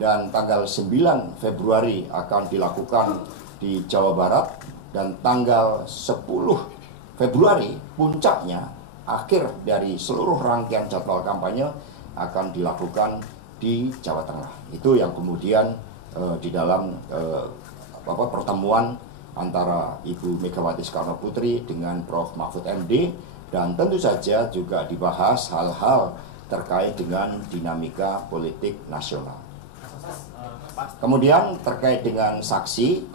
dan tanggal 9 Februari akan dilakukan di Jawa Barat, dan tanggal 10 Februari puncaknya akhir dari seluruh rangkaian jadwal kampanye akan dilakukan di Jawa Tengah. Itu yang kemudian di dalam pertemuan antara Ibu Megawati Soekarno Putri dengan Prof. Mahfud MD, dan tentu saja juga dibahas hal-hal terkait dengan dinamika politik nasional. Kemudian terkait dengan saksi,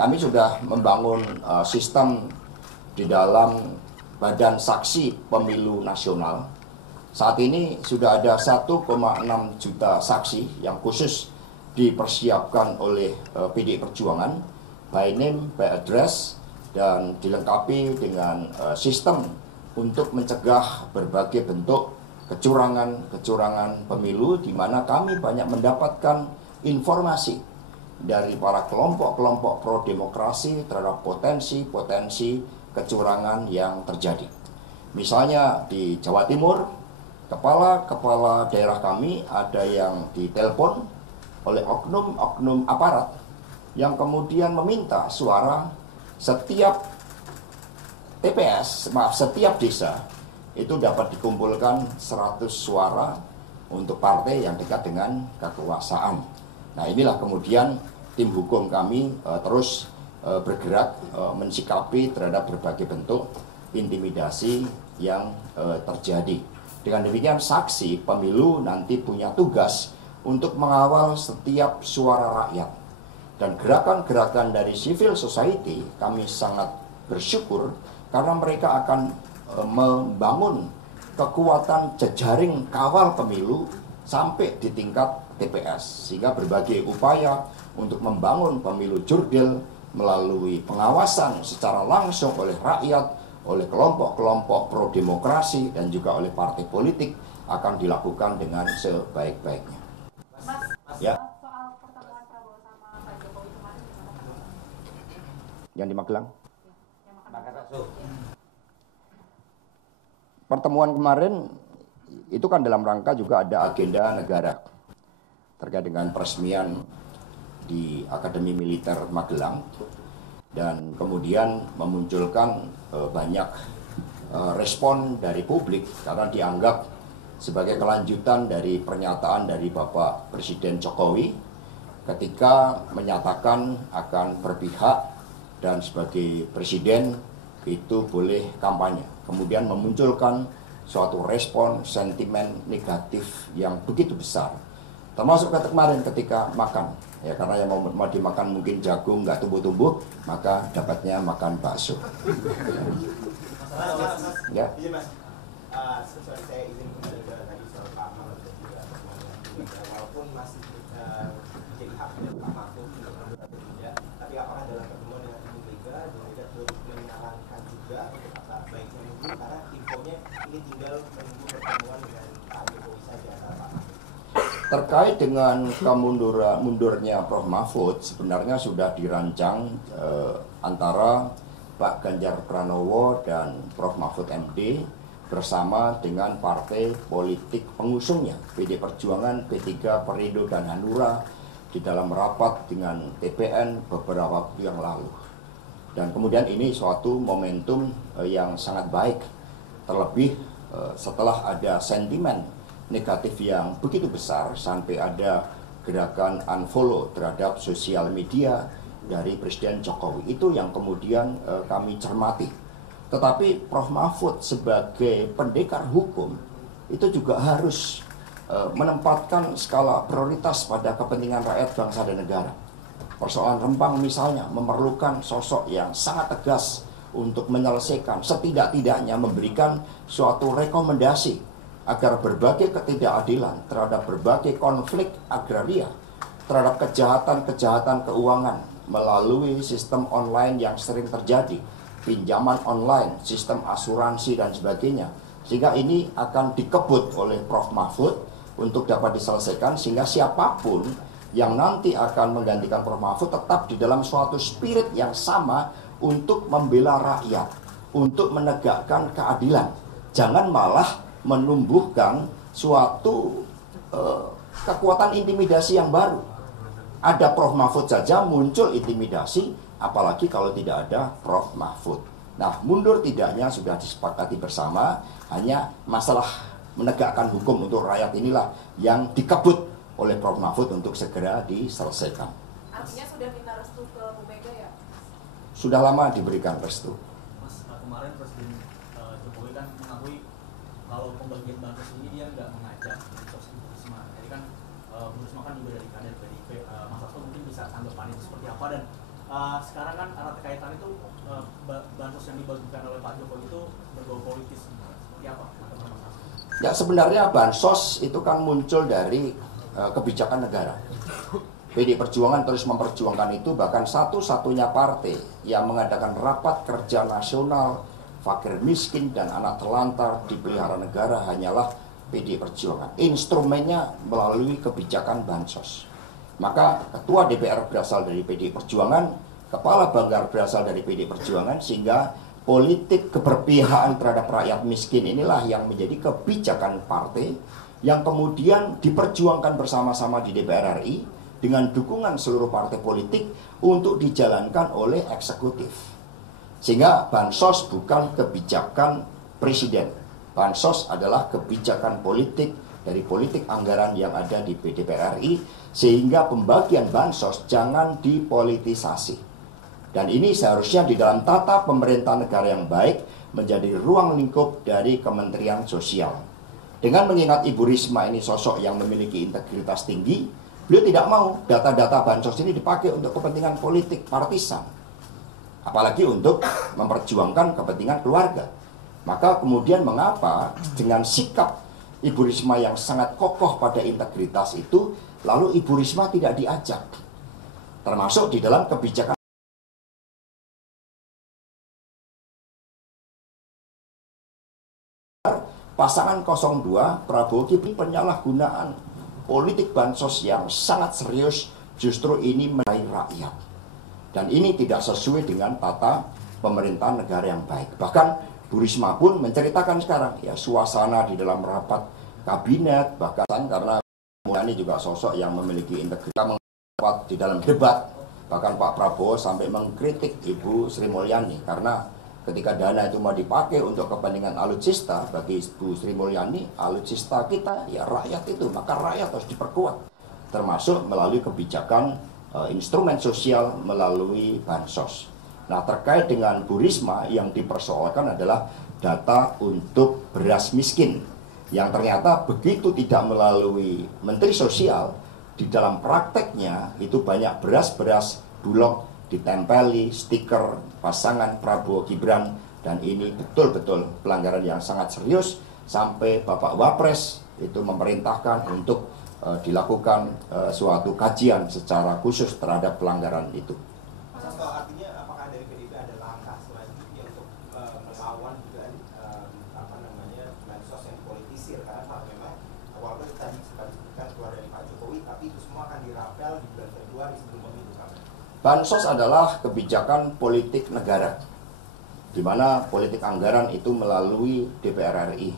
kami sudah membangun sistem di dalam Badan Saksi Pemilu Nasional. Saat ini sudah ada 1,6 juta saksi yang khusus dipersiapkan oleh PDI Perjuangan, by name, by address, dan dilengkapi dengan sistem untuk mencegah berbagai bentuk kecurangan pemilu, di mana kami banyak mendapatkan informasi dari para kelompok-kelompok pro-demokrasi terhadap potensi kecurangan yang terjadi. Misalnya di Jawa Timur, kepala daerah kami ada yang ditelepon oleh oknum aparat yang kemudian meminta suara setiap TPS, setiap desa itu dapat dikumpulkan 100 suara untuk partai yang dekat dengan kekuasaan. Nah, inilah kemudian tim hukum kami terus bergerak mensikapi terhadap berbagai bentuk intimidasi yang terjadi. Dengan demikian, saksi pemilu nanti punya tugas untuk mengawal setiap suara rakyat. Dan gerakan-gerakan dari civil society kami sangat bersyukur karena mereka akan membangun kekuatan jejaring kawal pemilu sampai di tingkat TPS, sehingga berbagai upaya untuk membangun pemilu jurdil melalui pengawasan secara langsung oleh rakyat, oleh kelompok-kelompok pro-demokrasi, dan juga oleh partai politik akan dilakukan dengan sebaik-baiknya. Ya. Soal pertemuan Prabowo sama Pak Jokowi kemarin Yang di Magelang? Yang Pertemuan kemarin itu kan dalam rangka juga ada agenda negara terkait dengan peresmian di Akademi Militer Magelang, dan kemudian memunculkan banyak respon dari publik karena dianggap sebagai kelanjutan dari pernyataan dari Bapak Presiden Jokowi ketika menyatakan akan berpihak dan sebagai presiden itu boleh kampanye. Kemudian memunculkan suatu respon sentimen negatif yang begitu besar. Termasuk kemarin ketika makan, ya, karena yang mau dimakan mungkin jagung nggak tumbuh-tumbuh, maka dapatnya makan bakso. Ya. Sesuai saya izin kembali ke tadi soal Pak Mahfud juga, walaupun masih jadi hak Pak Mahfud atau tidak, tapi apakah dalam pertemuan dengan Ibu Mega, Ibu Mega turut menyarankan juga untuk kata baiknya mungkin karena infonya ini tinggal menunggu pertemuan dengan Pak Jokowi saja antara Pak Mahfud. Terkait dengan mundurnya Prof. Mahfud, sebenarnya sudah dirancang antara Pak Ganjar Pranowo dan Prof. Mahfud MD bersama dengan partai politik pengusungnya, PD Perjuangan, P3, Perindo, dan Hanura, di dalam rapat dengan TPN beberapa waktu yang lalu. Dan kemudian ini suatu momentum yang sangat baik, terlebih setelah ada sentimen negatif yang begitu besar sampai ada gerakan unfollow terhadap sosial media dari Presiden Jokowi. Itu yang kemudian kami cermati. Tetapi Prof. Mahfud sebagai pendekar hukum itu juga harus menempatkan skala prioritas pada kepentingan rakyat, bangsa, dan negara. Persoalan Rempang misalnya memerlukan sosok yang sangat tegas untuk menyelesaikan, setidak-tidaknya memberikan suatu rekomendasi agar berbagai ketidakadilan terhadap berbagai konflik agraria, terhadap kejahatan keuangan melalui sistem online yang sering terjadi, pinjaman online, sistem asuransi, dan sebagainya. Sehingga ini akan dikebut oleh Prof. Mahfud untuk dapat diselesaikan, sehingga siapapun yang nanti akan menggantikan Prof. Mahfud tetap di dalam suatu spirit yang sama untuk membela rakyat, untuk menegakkan keadilan. Jangan malah menumbuhkan suatu kekuatan intimidasi yang baru. Ada Prof. Mahfud saja muncul intimidasi, apalagi kalau tidak ada Prof. Mahfud. Nah, mundur tidaknya sudah disepakati bersama, hanya masalah menegakkan hukum untuk rakyat inilah yang dikebut oleh Prof. Mahfud untuk segera diselesaikan. Artinya sudah minta restu ke Bu Mega ya? Sudah lama diberikan restu. Mas, kemarin Presiden Jokowi kan mengakui kalau pembagian bansos ini dia nggak mengajak sosok Bu Risma. Jadi kan Bu Risma kan juga dari kader PDIP. Mas Hasto mungkin bisa tanggapan itu seperti apa, dan sekarang kan erat kaitan itu bansos yang dibagikan oleh Pak Jokowi itu berbau politis. Seperti apa tanggapan Mas Hasto? Ya, sebenarnya bansos itu kan muncul dari kebijakan negara. PDI Perjuangan terus memperjuangkan itu, bahkan satu-satunya partai yang mengadakan rapat kerja nasional fakir miskin dan anak terlantar dipelihara negara hanyalah PDI Perjuangan. Instrumennya melalui kebijakan bansos. Maka ketua DPR berasal dari PDI Perjuangan, kepala banggar berasal dari PDI Perjuangan, sehingga politik keberpihakan terhadap rakyat miskin inilah yang menjadi kebijakan partai yang kemudian diperjuangkan bersama-sama di DPR RI dengan dukungan seluruh partai politik untuk dijalankan oleh eksekutif. Sehingga bansos bukan kebijakan presiden. Bansos adalah kebijakan politik dari politik anggaran yang ada di DPR RI, sehingga pembagian bansos jangan dipolitisasi. Dan ini seharusnya di dalam tata pemerintahan negara yang baik menjadi ruang lingkup dari Kementerian Sosial. Dengan mengingat Ibu Risma ini sosok yang memiliki integritas tinggi, beliau tidak mau data-data bansos ini dipakai untuk kepentingan politik partisan. Apalagi untuk memperjuangkan kepentingan keluarga. Maka kemudian mengapa dengan sikap Ibu Risma yang sangat kokoh pada integritas itu, lalu Ibu Risma tidak diajak. Termasuk di dalam kebijakan pasangan 02 Prabowo Gibran penyalahgunaan politik bansos yang sangat serius, justru ini meraih rakyat. Dan ini tidak sesuai dengan tata pemerintahan negara yang baik. Bahkan Bu Risma pun menceritakan sekarang ya suasana di dalam rapat kabinet, bahkan karena Mulyani juga sosok yang memiliki integritas mendapat di dalam debat. Bahkan Pak Prabowo sampai mengkritik Ibu Sri Mulyani karena ketika dana itu mau dipakai untuk kepentingan alutsista, bagi Bu Sri Mulyani, alutsista kita ya rakyat itu, maka rakyat harus diperkuat, termasuk melalui kebijakan instrumen sosial melalui bansos. Nah, terkait dengan Bu Risma yang dipersoalkan adalah data untuk beras miskin, yang ternyata begitu tidak melalui Menteri Sosial, di dalam prakteknya itu banyak beras-beras Bulog ditempeli stiker pasangan Prabowo Gibran, dan ini betul-betul pelanggaran yang sangat serius sampai Bapak Wapres itu memerintahkan untuk dilakukan suatu kajian secara khusus terhadap pelanggaran itu. Mas Hasto, artinya apakah dari PDIP ada langkah selanjutnya untuk melawan juga bansos yang politisir, karena memang walaupun tadi sempat disebutkan keluar dari Pak Jokowi, tapi itu semua akan dirapel di bulan Februari sebelum pemilu. Bansos adalah kebijakan politik negara, di mana politik anggaran itu melalui DPR RI.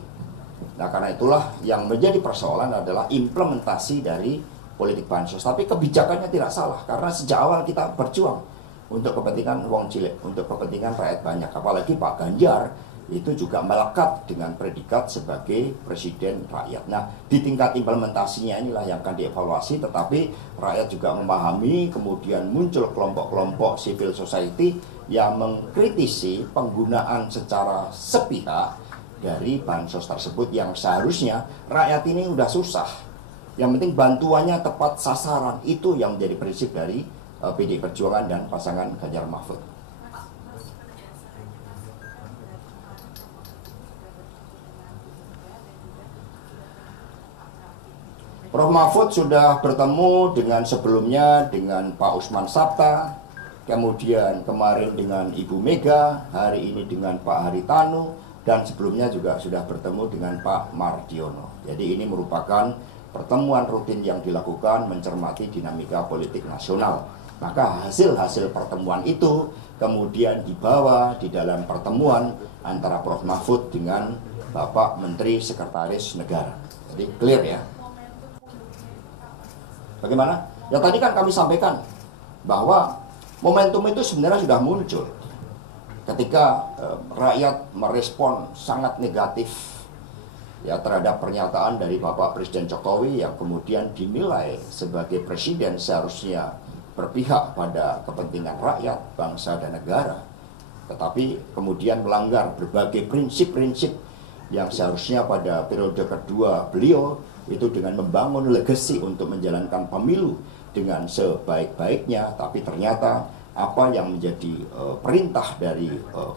Nah, karena itulah yang menjadi persoalan adalah implementasi dari politik bansos. Tapi kebijakannya tidak salah, karena sejak awal kita berjuang untuk kepentingan wong cilik, untuk kepentingan rakyat banyak. Apalagi Pak Ganjar itu juga melekat dengan predikat sebagai presiden rakyat. Nah, di tingkat implementasinya inilah yang akan dievaluasi, tetapi rakyat juga memahami, kemudian muncul kelompok-kelompok civil society yang mengkritisi penggunaan secara sepihak dari bansos tersebut, yang seharusnya rakyat ini udah susah. Yang penting bantuannya tepat sasaran, itu yang menjadi prinsip dari PDI Perjuangan dan pasangan Ganjar Mahfud. Prof. Mahfud sudah bertemu dengan sebelumnya dengan Pak Usman Sabta, kemudian kemarin dengan Ibu Mega, hari ini dengan Pak Haritanu, dan sebelumnya juga sudah bertemu dengan Pak Mardiono. Jadi ini merupakan pertemuan rutin yang dilakukan mencermati dinamika politik nasional. Maka hasil-hasil pertemuan itu kemudian dibawa di dalam pertemuan antara Prof. Mahfud dengan Bapak Menteri Sekretaris Negara. Jadi clear ya. Bagaimana? Ya tadi kan kami sampaikan bahwa momentum itu sebenarnya sudah muncul ketika rakyat merespon sangat negatif ya terhadap pernyataan dari Bapak Presiden Jokowi yang kemudian dinilai sebagai presiden seharusnya berpihak pada kepentingan rakyat, bangsa dan negara, tetapi kemudian melanggar berbagai prinsip-prinsip yang seharusnya pada periode kedua beliau itu dengan membangun legasi untuk menjalankan pemilu dengan sebaik-baiknya, tapi ternyata apa yang menjadi perintah dari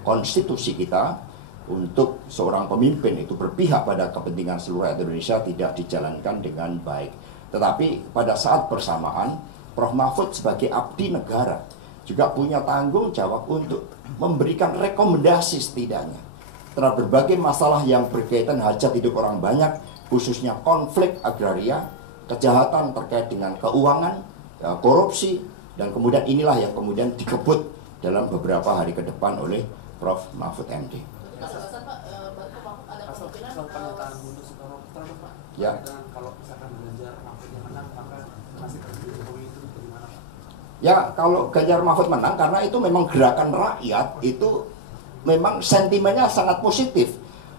konstitusi kita untuk seorang pemimpin itu berpihak pada kepentingan seluruh rakyat Indonesia tidak dijalankan dengan baik. Tetapi pada saat bersamaan, Prof. Mahfud sebagai abdi negara juga punya tanggung jawab untuk memberikan rekomendasi setidaknya terhadap berbagai masalah yang berkaitan hajat hidup orang banyak, khususnya konflik agraria, kejahatan terkait dengan keuangan, korupsi, dan kemudian inilah yang kemudian dikebut dalam beberapa hari ke depan oleh Prof. Mahfud MD. Ya. Kalau misalkan Ganjar Mahfud yang menang, maka masih Presiden Jokowi itu bagaimana, Pak? Ya, kalau Ganjar Mahfud menang karena itu memang gerakan rakyat itu memang sentimennya sangat positif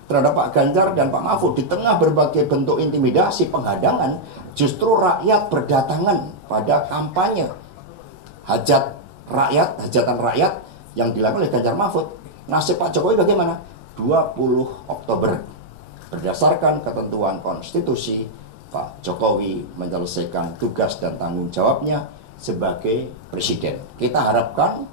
terhadap Pak Ganjar dan Pak Mahfud. Di tengah berbagai bentuk intimidasi, penghadangan, justru rakyat berdatangan pada kampanye hajat rakyat, hajatan rakyat yang dilakukan oleh Ganjar Mahfud. Nasib Pak Jokowi bagaimana? 20 Oktober. Berdasarkan ketentuan konstitusi, Pak Jokowi menyelesaikan tugas dan tanggung jawabnya sebagai presiden. Kita harapkan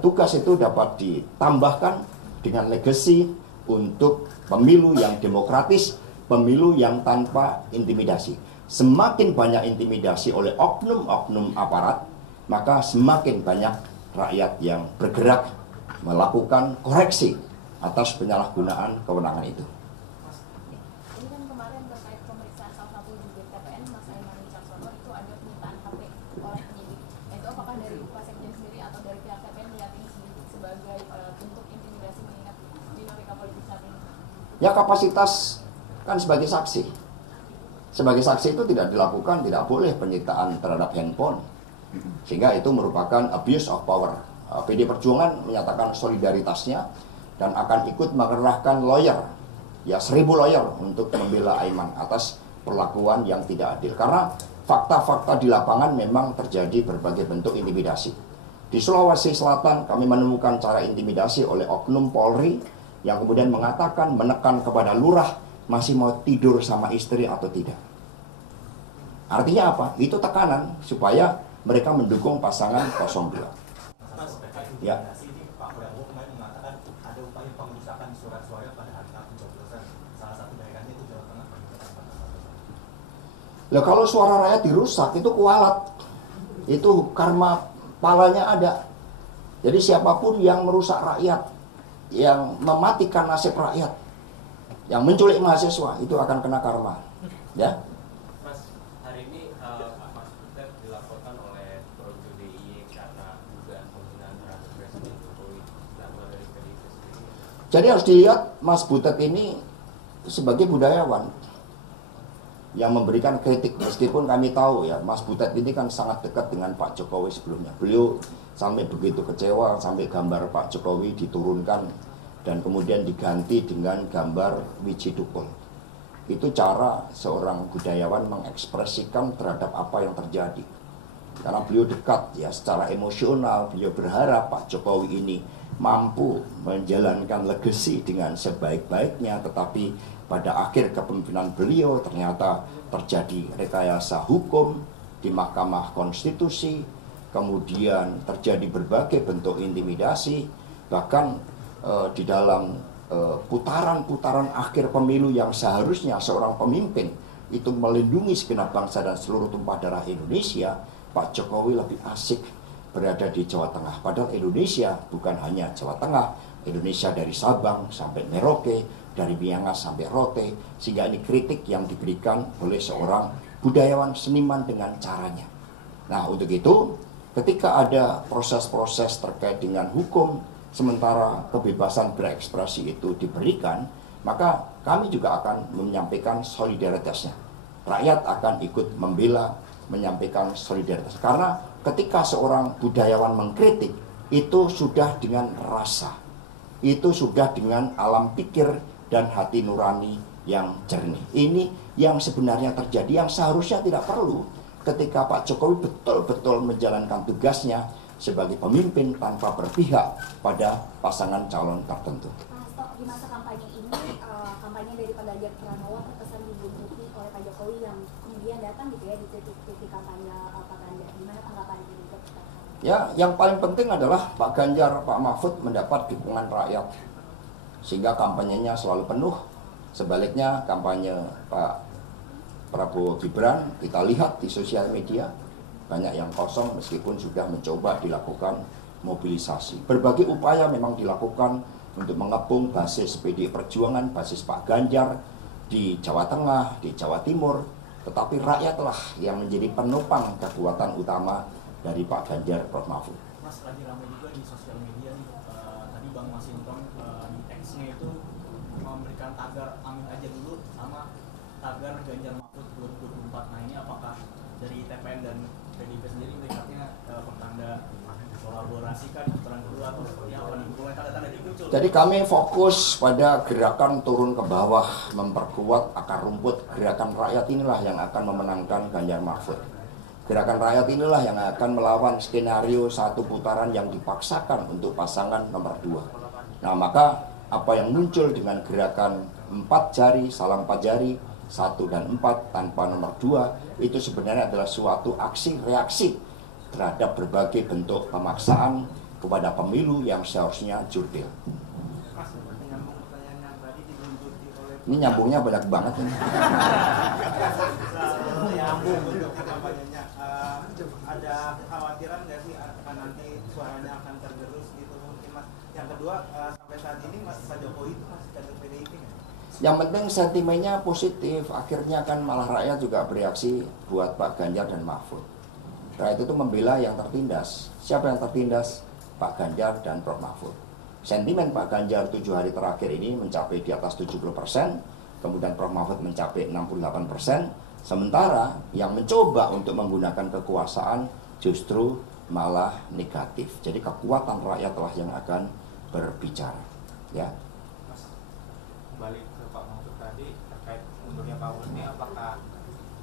tugas itu dapat ditambahkan dengan legasi untuk pemilu yang demokratis, pemilu yang tanpa intimidasi. Semakin banyak intimidasi oleh oknum-oknum aparat, maka semakin banyak rakyat yang bergerak melakukan koreksi atas penyalahgunaan kewenangan itu. Ini kan kemarin terkait pemeriksaan salah satu jubir TPN, Mas Aiman Wicaksono, itu ada penyitaan HP oleh penyidik. Itu apakah dari Pak Sekjen sendiri atau dari pihak TPN melihat ini sebagai bentuk intimidasi mengingat dinamika politik saat ini? Ya, kapasitas kan sebagai saksi. Sebagai saksi itu tidak dilakukan, tidak boleh penyitaan terhadap handphone. Sehingga itu merupakan abuse of power. PD Perjuangan menyatakan solidaritasnya dan akan ikut mengerahkan lawyer, ya 1000 lawyer untuk membela Aiman atas perlakuan yang tidak adil. Karena fakta-fakta di lapangan memang terjadi berbagai bentuk intimidasi. Di Sulawesi Selatan kami menemukan cara intimidasi oleh oknum Polri yang kemudian mengatakan menekan kepada lurah masih mau tidur sama istri atau tidak. Artinya apa? Itu tekanan supaya mereka mendukung pasangan 02. Ya. Ini Pak Prabowo kemarin mengatakan ada upaya pengerusakan surat-suara pada hari pencoblosan. Salah satu daerahnya itu Jawa Tengah. Lah kalau suara rakyat dirusak itu kualat. Itu karma palanya ada. Jadi siapapun yang merusak rakyat, yang mematikan nasib rakyat, yang menculik mahasiswa itu akan kena karma. Ya. Mas, hari ini Mas Butet dilaporkan oleh Projo DIY karena dugaan penghinaan terhadap Presiden Jokowi dilakukan dari PDIP sendiri. Jadi harus dilihat Mas Butet ini sebagai budayawan yang memberikan kritik, meskipun kami tahu ya Mas Butet ini kan sangat dekat dengan Pak Jokowi sebelumnya. Beliau sampai begitu kecewa sampai gambar Pak Jokowi diturunkan dan kemudian diganti dengan gambar Wiji Tukul. Itu cara seorang budayawan mengekspresikan terhadap apa yang terjadi. Karena beliau dekat ya secara emosional, beliau berharap Pak Jokowi ini mampu menjalankan legasi dengan sebaik-baiknya, tetapi pada akhir kepemimpinan beliau ternyata terjadi rekayasa hukum di Mahkamah Konstitusi, kemudian terjadi berbagai bentuk intimidasi, bahkan di dalam putaran-putaran akhir pemilu yang seharusnya seorang pemimpin itu melindungi segenap bangsa dan seluruh tumpah darah Indonesia, Pak Jokowi lebih asik berada di Jawa Tengah. Padahal Indonesia bukan hanya Jawa Tengah, Indonesia dari Sabang sampai Merauke, dari Miangas sampai Rote, sehingga ini kritik yang diberikan oleh seorang budayawan seniman dengan caranya. Nah, untuk itu, ketika ada proses-proses terkait dengan hukum, sementara kebebasan berekspresi itu diberikan, maka kami juga akan menyampaikan solidaritasnya. Rakyat akan ikut membela, menyampaikan solidaritas. Karena ketika seorang budayawan mengkritik, itu sudah dengan rasa, itu sudah dengan alam pikir dan hati nurani yang jernih. Ini yang sebenarnya terjadi, yang seharusnya tidak perlu ketika Pak Jokowi betul-betul menjalankan tugasnya sebagai pemimpin tanpa berpihak pada pasangan calon tertentu. Pak Hasto, di masa kampanye ini, kampanye dari Pak Ganjar Pranowo terkesan dibuntuti oleh Pak Jokowi yang kemudian datang gitu ya di titik-titik kampanye Pak Ganjar. Gimana tanggapan ini? Ya, yang paling penting adalah Pak Ganjar, Pak Mahfud mendapat dukungan rakyat sehingga kampanyenya selalu penuh. Sebaliknya kampanye Pak Prabowo Gibran kita lihat di sosial media banyak yang kosong meskipun sudah mencoba dilakukan mobilisasi. Berbagai upaya memang dilakukan untuk mengepung basis PDI Perjuangan, basis Pak Ganjar di Jawa Tengah, di Jawa Timur. Tetapi rakyatlah yang menjadi penopang kekuatan utama dari Pak Ganjar, Prof. Mahfud. Mas, lagi ramai juga di sosial media nih, tadi Bang Masinton di teksnya itu memberikan tagar amin aja dulu sama tagar Ganjar Mahfud 2024. Nah ini apakah dari TPN dan PDIP sendiri melihatnya pertanda kolaborasi kan putaran kedua atau seperti apa nih? Mulai tanda-tanda muncul. Jadi kami fokus pada gerakan turun ke bawah, memperkuat akar rumput. Gerakan rakyat inilah yang akan memenangkan Ganjar Mahfud. Gerakan rakyat inilah yang akan melawan skenario satu putaran yang dipaksakan untuk pasangan nomor 2. Nah, maka apa yang muncul dengan gerakan 4 jari, salam 4 jari, 1 dan 4 tanpa nomor 2, itu sebenarnya adalah suatu aksi reaksi terhadap berbagai bentuk pemaksaan kepada pemilu yang seharusnya jurdil. Ini nyambungnya banyak banget ini. Ada kekhawatiran nggak sih akan nanti suaranya akan tergerus gitu mungkin Mas? Yang kedua, sampai saat ini Mas Pak Jokowi itu masih kader PDIP nggak? Yang penting sentimennya positif, akhirnya kan malah rakyat juga bereaksi buat Pak Ganjar dan Mahfud. Rakyat itu membela yang tertindas. Siapa yang tertindas? Pak Ganjar dan Prof. Mahfud. Sentimen Pak Ganjar 7 hari terakhir ini mencapai di atas 70%, kemudian Prof. Mahfud mencapai 68%, sementara yang mencoba untuk menggunakan kekuasaan justru malah negatif. Jadi kekuatan rakyatlah yang akan berbicara. Ya. Mas, kembali ke Pak Mahfud tadi terkait mundurnya Pak Mahfud ini, apakah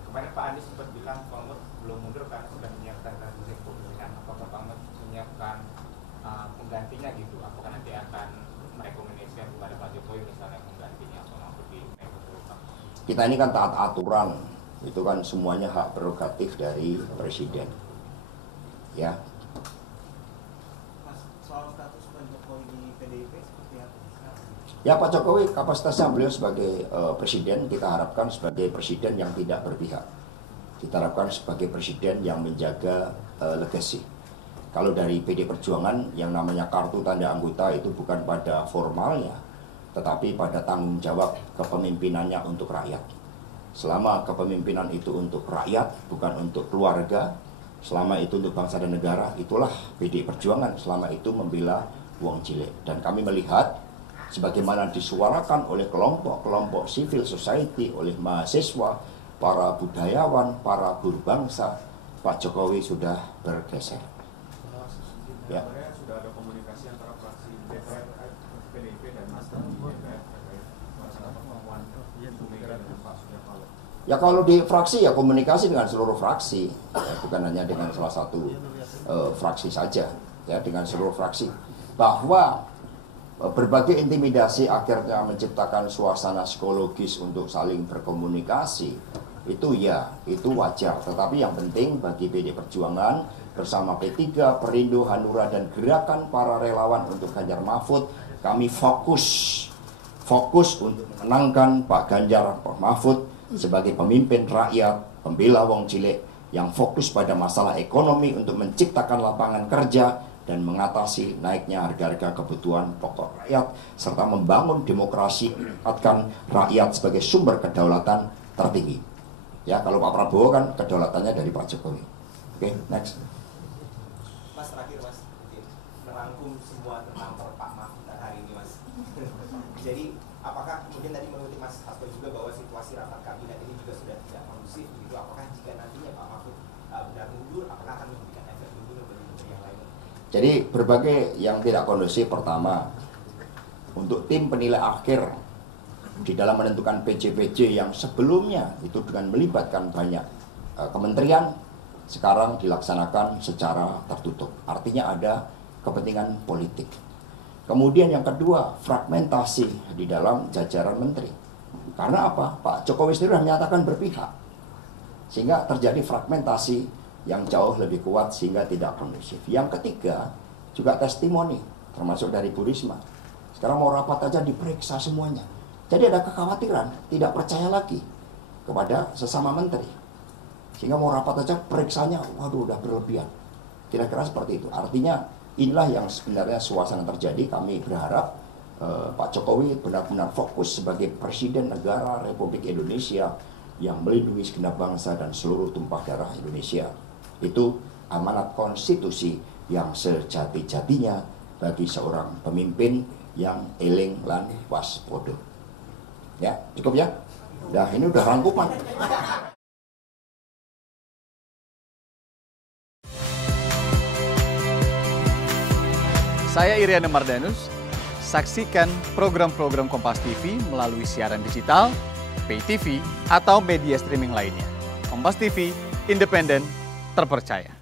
kemarin Pak Anies sempat bilang Pak Mahfud belum mundur karena sudah menyiapkan transisi kepemimpinan? Apakah Pak Mahfud menyiapkan penggantinya gitu? Apakah nanti akan merekomendasikan kepada Pak Jokowi misalnya penggantinya Pak Mahfud di Menko Polhukam? Kita ini kan taat aturan, itu kan semuanya hak prerogatif dari Presiden. Ya. Mas, soal status Pak Jokowi di PDIP seperti apa? Ya, Pak Jokowi kapasitasnya beliau sebagai presiden, kita harapkan sebagai presiden yang tidak berpihak. Kita harapkan sebagai presiden yang menjaga legasi. Kalau dari PD Perjuangan yang namanya kartu tanda anggota itu bukan pada formalnya, tetapi pada tanggung jawab kepemimpinannya untuk rakyat. Selama kepemimpinan itu untuk rakyat, bukan untuk keluarga, selama itu untuk bangsa dan negara, itulah PD Perjuangan. Selama itu membela wong cilik. Dan kami melihat sebagaimana disuarakan oleh kelompok-kelompok civil society, oleh mahasiswa, para budayawan, para buruh bangsa, Pak Jokowi sudah bergeser. Ya. Sudah ada komunikasi antara fraksi DPR, PDIP dan Nasdem di DPR terkait kemauan Bu Mega dan Pak Surya Paloh. Ya kalau di fraksi ya komunikasi dengan seluruh fraksi, ya, bukan hanya dengan salah satu fraksi saja, ya dengan seluruh fraksi. Bahwa berbagai intimidasi akhirnya menciptakan suasana psikologis untuk saling berkomunikasi, itu ya, itu wajar. Tetapi yang penting bagi PD Perjuangan bersama P3, Perindo, Hanura, dan gerakan para relawan untuk Ganjar Mahfud, kami fokus untuk menangkan Pak Ganjar, Pak Mahfud sebagai pemimpin rakyat, pembela wong cilik yang fokus pada masalah ekonomi untuk menciptakan lapangan kerja dan mengatasi naiknya harga-harga kebutuhan pokok rakyat, serta membangun demokrasi, menempatkan rakyat sebagai sumber kedaulatan tertinggi. Ya, kalau Pak Prabowo kan kedaulatannya dari Pak Jokowi. Oke, next. Mas, terakhir Mas, merangkum semua tentang Pak Mahfud hari ini Mas. Jadi apakah kemudian tadi mengutip Mas Hasto juga bahwa situasi rapat kabinet ini juga sudah tidak kondusif begitu? Apakah jika nantinya Pak Mahfud Jadi berbagai yang tidak kondusif, pertama, untuk tim penilai akhir di dalam menentukan PJ-PJ yang sebelumnya itu dengan melibatkan banyak kementerian, sekarang dilaksanakan secara tertutup. Artinya ada kepentingan politik. Kemudian yang kedua, fragmentasi di dalam jajaran menteri. Karena apa? Pak Jokowi sendiri sudah menyatakan berpihak. Sehingga terjadi fragmentasi yang jauh lebih kuat sehingga tidak kondusif. Yang ketiga, juga testimoni, termasuk dari Bu Risma. Sekarang mau rapat aja diperiksa semuanya. Jadi ada kekhawatiran, tidak percaya lagi kepada sesama menteri. Sehingga mau rapat aja periksanya, waduh udah berlebihan. Kira-kira seperti itu. Artinya inilah yang sebenarnya suasana terjadi. Kami berharap Pak Jokowi benar-benar fokus sebagai Presiden Negara Republik Indonesia yang melindungi segenap bangsa dan seluruh tumpah darah Indonesia. Itu amanat konstitusi yang sejati-jatinya bagi seorang pemimpin yang eling lan waspada. Ya, cukup ya? Nah, ini udah rangkuman. Saya Iriana Mardanus. Saksikan program-program Kompas TV melalui siaran digital, pay TV, atau media streaming lainnya. Kompas TV, independen, terpercaya.